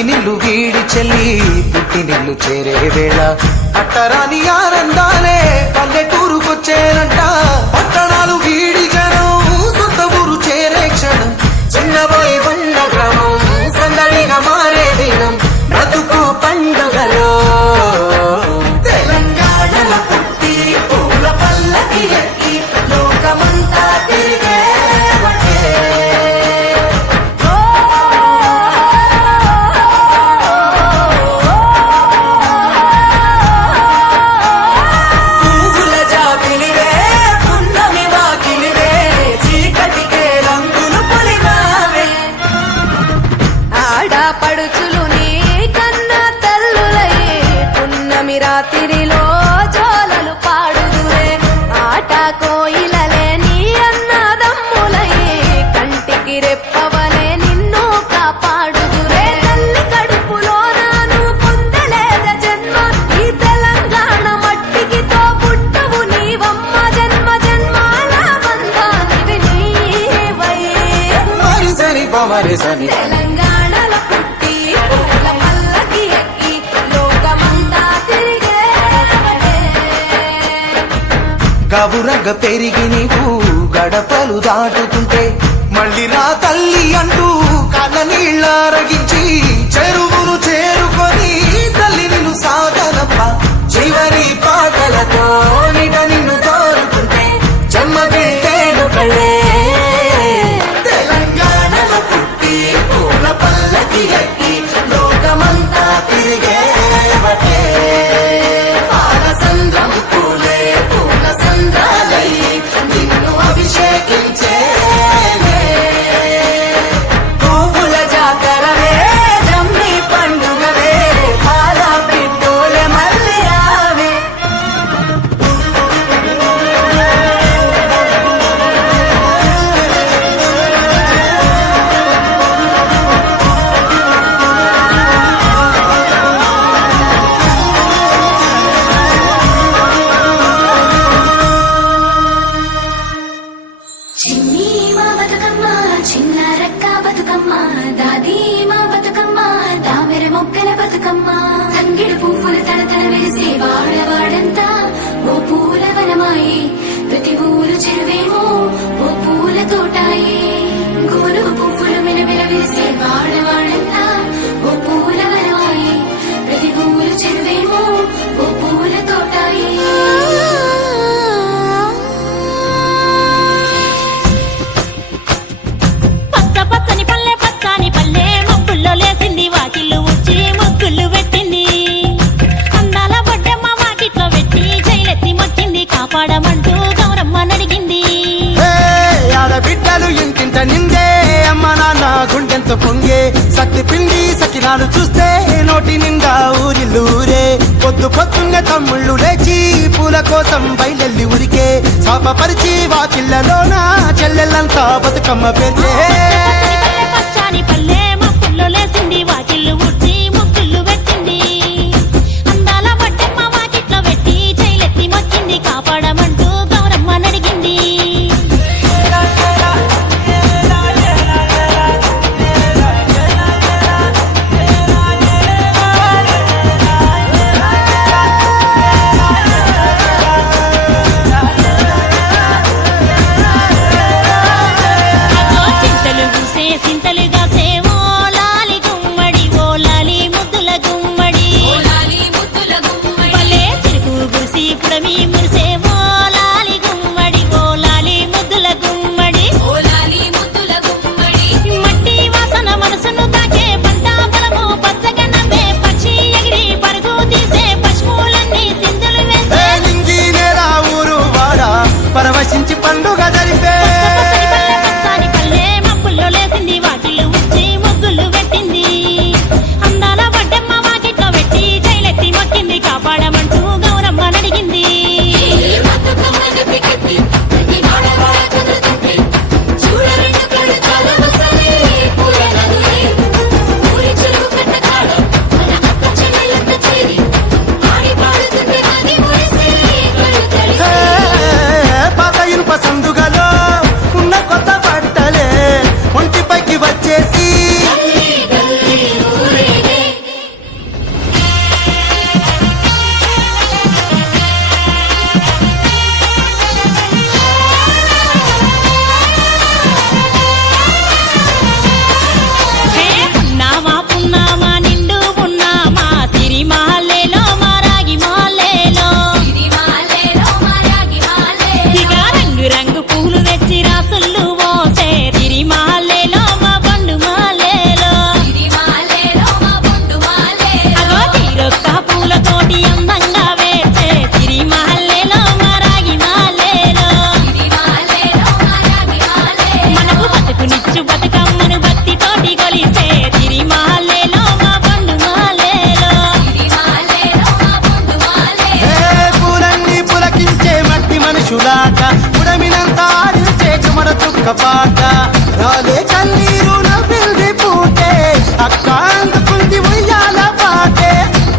నిల్లు వీడి చెల్లి పుట్టి నిల్లు చేరే వేళ అట్టరాని ఆనందాలే పల్లెటూరుకొచ్చేనంట. పట్టణాలు వీడి జనం సొంత ఊరు చేరే క్షణం చిన్నబోయి బండ గ్రామం సందడిగా మారే దినం బ్రతుకు పండుగలో తెలంగాణల పుట్టి పూల పల్లకి ఎక్కి లోకమంతా తిరిగే రాత్రిలో జోలలు పాడుదురే ఆట కోయిలలే నీ అన్నదమ్ములై కంటికి రెప్పవలే నిన్ను కాపాడుదురే. తల్లి కడుపులో నాను పొందలేద జన్మ ఈ తెలంగాణ మట్టికి తో పుట్టవు నీవమ్మ జన్మ జన్మాల బంధానివి నీవై సరి పమరి సని తెలంగాణల పుట్టి పూల పల్లకి ఎక్కి లోకమంతా గవురగ పెరిగి నీవు గడపలు దాటుతుంటే మళ్ళీ రా తల్లి అంటూ కళ్ళ నీళ్ళరగించి చెరువును చేరుకొని తల్లి నిన్ను సాగనప్ప చివరి పాటలతో నిట నిన్ను తోరుతుంటే చెమ్మగిట్టేను కళ్ళే తెలంగాణలో పుట్టి పూల పల్లకి ఎక్కి లోకమంతా తిరిగే వటే పాలసంద్రం పూలే పూల సంద్రాలై నిన్ను అభిషేకించే పువ్వుల జాతరవే జమ్మి పండుగవే పాల పిట్టోలే మళ్ళీ రావే. చిన్ని మా బతుకమ్మ చిన్న రక్క బతుకమ్మ దాది మా బతుకమ్మ దామెర మొక్కల బతుకమ్మ తంగిడి పువ్వులు తడతడ వేసే వాడవాడంతా ఓ పూల వనమాయి ప్రతి ఊరు చెరువేమో ఓ పూల తోటాయి గోరు పువ్వులు మిలమిల వేసే వాడవాడంతా ఓ పూల వనమాయి ప్రతి ఊరు చెరువేమో ఓ పూల తోటాయి. పచ్చని పల్లె పచ్చని పల్లె మొక్కుల్లో లేసింది వాకిళ్ళు ఉచ్చి ముగ్గులు పెట్టింది అందాల బొడ్డమ్మ వాకిట్లో పెట్టి జైలెత్తి మొచ్చింది కాపాడమంటూ గౌరమ్మ నడిగింది. ఆడబిడ్డలు ఇంటింట నిందే అమ్మ నాన్న గుండెంత పొంగే సత్తి పిండి సకినాలు చూస్తే నోటి నిండా ఊరిల్లూరే పొద్దు పొద్దున్నే తమ్ముళ్ళు లేచి పూల కోసం బయలెల్లి ఉరికే శాపపరిచి వాకిళ్ళలోన చెల్లెళ్ళంతా బతుకమ్మ పేర్చే పచ్చని పల్లె మొక్కుల్లో లేసింది వాకిళ్ళు ఉచ్చి ముగ్గులు పెట్టింది అందాల బొడ్డమ్మ వాకిట్లో పెట్టి జైలెత్తి మొచ్చింది కాపాడమంటూ గౌరమ్మ నడిగింది. చింతలు పూసే చింతలుగా సేవో పాట రాలే కన్నీరు నవ్వింది పూటే అక్క అందుకుంది ఉయ్యాల పాటే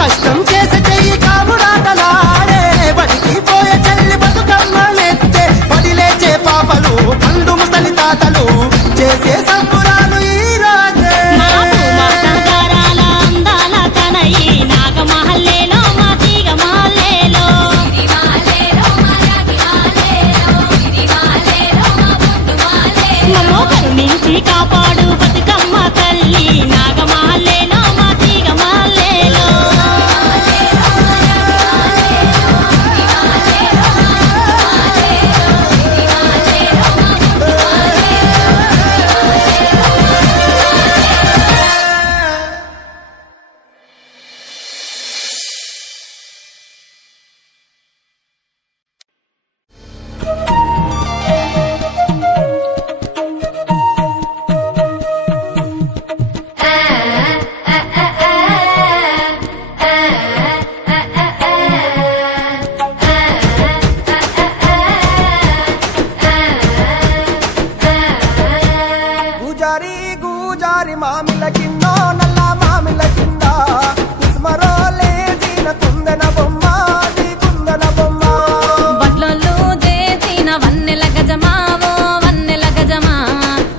కష్టం చేసే చెయ్యి కాముడాటలాడే బడికి పోయే చెల్లి బతుకమ్మలెత్తే పడి లేచే పాపలు పండు ముసలి తాతలు చేసే సంబురాలు ఈ రాజే మా భూమాతారాల అందాల తనయి నాగమహల్లేలో మా తీగ మహల్లేలో మమ్మో కరుణించి కాపాడు బతుకమ్మ తల్లి నాగమహల్లేలో మా తీగ మహల్లేలో గూజారి గూజారి మామిల కింద నల్ల మామిల కింద కుస్మరోలే జీన కుందన బొమ్మ నీ కుందన బొమ్మ వడ్లలు చేసిన వన్నెల గజమావో వన్నెల గజమా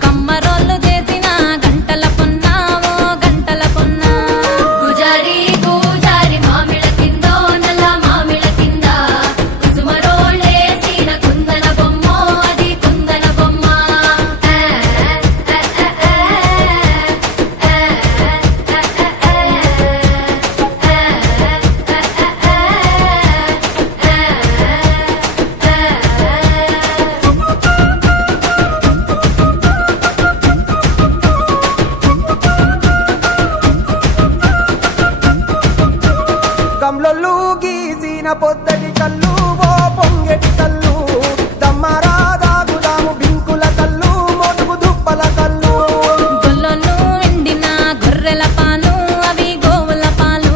కమ్మరోళ్ళు చేసిన గంటల పొన్నావో గంటల పొన్నా గుజారి గుజారి మామిళ్ళ కిందో నల్ల మామిళ్ళ కింద కుసుమరోళ్ళేసిన కుందన బొమ్మో అది కుందన బొమ్మ గమ్లొల్లు గీసిన పొద్దటి కళ్ళు ఓ పొంగెటి కళ్ళు దమ్మరా దాగుదాము బింకుల కళ్ళు మోటుకు దుప్పల కళ్ళు గొల్లలు ఎండిన గొర్రెల పాలు అవి గోవుల పాలు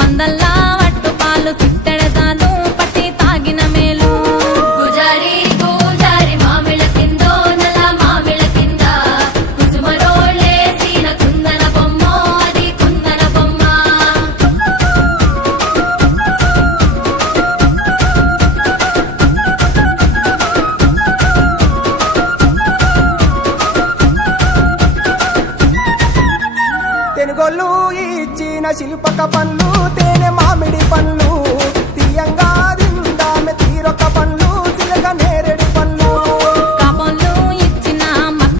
మందల్లా వట్టు పాలు సిట్టెడజాలు పట్టి తాగిన మేలు గుజారి గుజారి మామిళ్ళ కిందో నల్ల మామిళ్ళ కింద కుసుమరోళ్ళేసిన కుందన బొమ్మో అది కుందన బొమ్మ తెనుగొల్లు ఇచ్చిన శిల్పక పళ్ళు తేనె